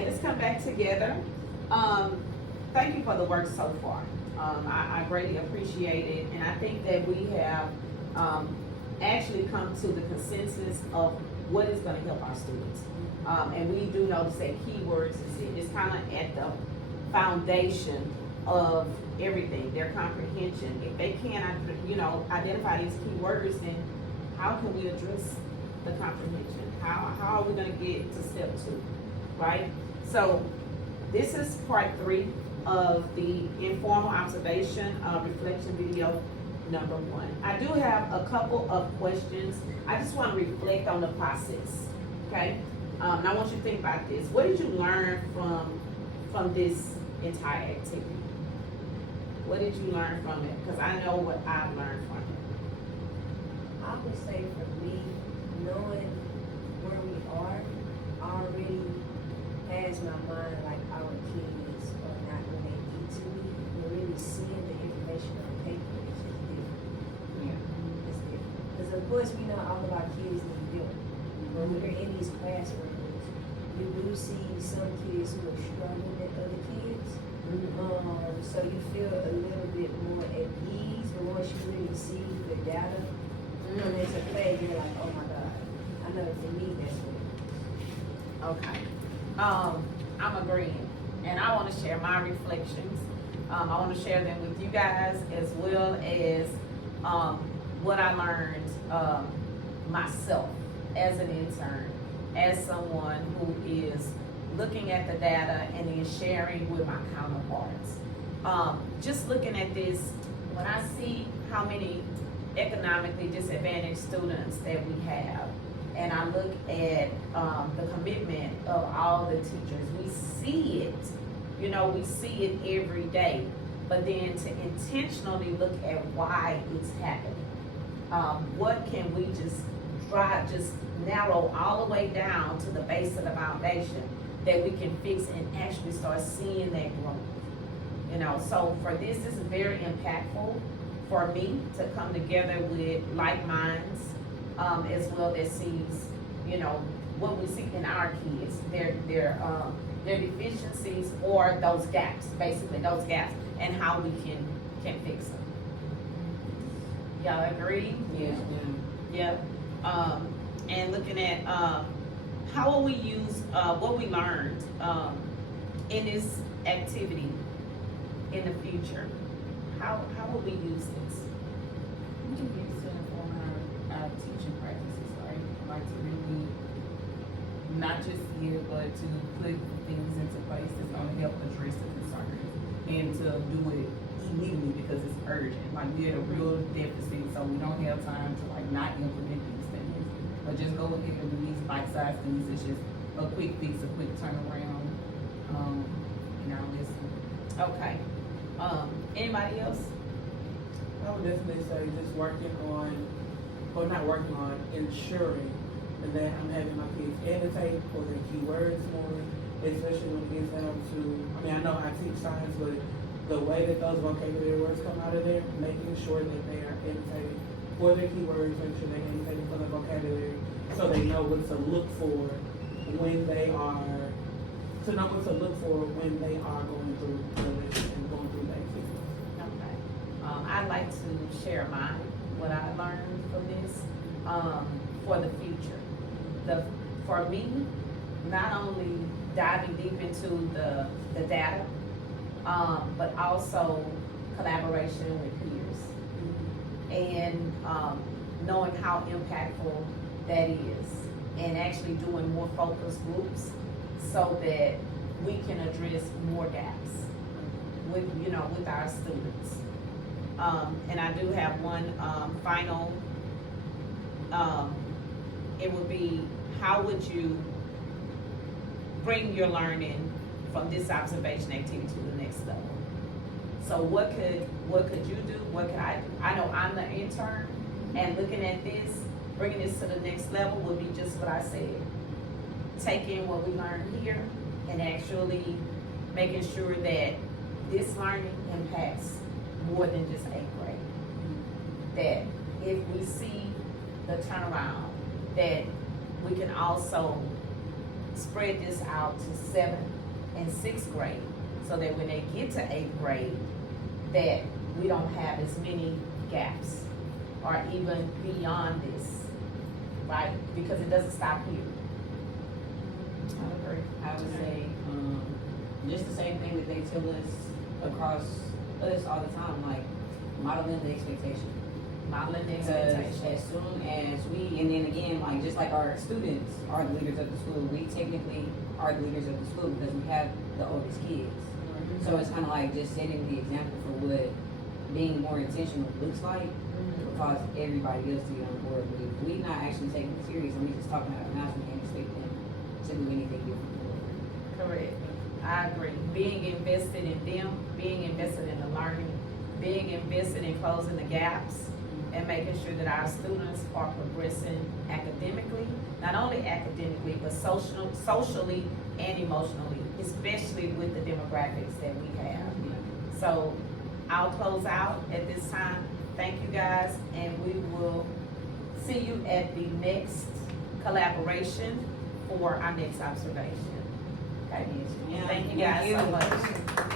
Okay, let's come back together. Thank you for the work so far. I greatly appreciate it, and I think that we have actually come to the consensus of what is going to help our students. And we do notice that keywords is kind of at the foundation of everything, their comprehension. If they can't, identify these keywords, then how can we address the comprehension? How are we going to get to step 2, right? So this is part 3 of the informal observation reflection video number 1. I do have a couple of questions. I just want to reflect on the process, okay? And I want you to think about this. What did you learn from this entire activity? What did you learn from it? Because I know what I've learned from it. I would say for me, knowing where we are already has my mind like our kids are not when they get to me. We're really seeing the information on paper, which is different. Yeah. It's different. Because of course we know all of our kids need help. But when they're in these classrooms, you do see some kids who are struggling than other kids. So you feel a little bit more at ease, but once you really see the data come into play, you're like, oh my God. I know for me that's what it is. Okay. I'm agreeing, and I want to share my reflections. I want to share them with you guys, as well as what I learned myself as an intern, as someone who is looking at the data and then sharing with my counterparts. Just looking at this, when I see how many economically disadvantaged students that we have, and I look at the commitment of all the teachers, we see it, we see it every day, but then to intentionally look at why it's happening. What can we just narrow all the way down to the base of the foundation that we can fix and actually start seeing that growth. So for this is very impactful for me to come together with like minds, as well that sees, what we see in our kids, their deficiencies or those gaps, and how we can fix them. Y'all agree? Yeah. Yep. And looking at how will we use what we learned in this activity in the future? How will we use this? We can use it to inform our teaching practices, right? Like to really not just see it, but to put things into place that's going to help address the concerns and to do it immediately because it's urgent. Like we're at a real deficit, so we don't have time to not implement these things, but just go ahead and release bite-sized things. It's just a quick fix, a quick turnaround in our lesson. Okay. Anybody else? I would definitely say just ensuring that I'm having my kids annotate for their keywords more, especially when it gets down to, I know I teach science, but the way that those vocabulary words come out of there, making sure that they are annotated for their keywords, make sure they're annotated for the vocabulary, so they know what to look for when they are going through the lesson and going through the activities. Okay. I'd like to share what I learned from this for the future. For me, not only diving deep into the data, but also collaboration with peers, and knowing how impactful that is, and actually doing more focus groups so that we can address more gaps with our students. And I do have one final. It would be, how would you bring your learning from this observation activity to the next level? So what could you do? What could I do? I know I'm the intern, and looking at this, bringing this to the next level would be just what I said. Taking what we learned here and actually making sure that this learning impacts more than just 8th grade. That if we see the turnaround, that we can also spread this out to 7th, and sixth grade, so that when they get to eighth grade, that we don't have as many gaps, or even beyond this, right? Because it doesn't stop here. I agree. I would say, just the same thing that they tell us across us all the time, like modeling the expectation. Modeling the Because expectation. as soon as we, and then again, like just like our students are the leaders of the school, we technically are the leaders of the school because we have the oldest kids. So it's kind of like just setting the example for what being more intentional looks like, Mhm. cause everybody else to get on board with. If we not actually taking it serious and we just talking out of our mouth, we can't expect them to do anything different. Correct. I agree. Being invested in them, being invested in the learning, being invested in closing the gaps, and making sure that our students are progressing academically, not only academically, but socially and emotionally, especially with the demographics that we have. So I'll close out at this time. Thank you guys, and we will see you at the next collaboration for our next observation. Okay? Yes, ma'am. Thank you guys so Thank you. much.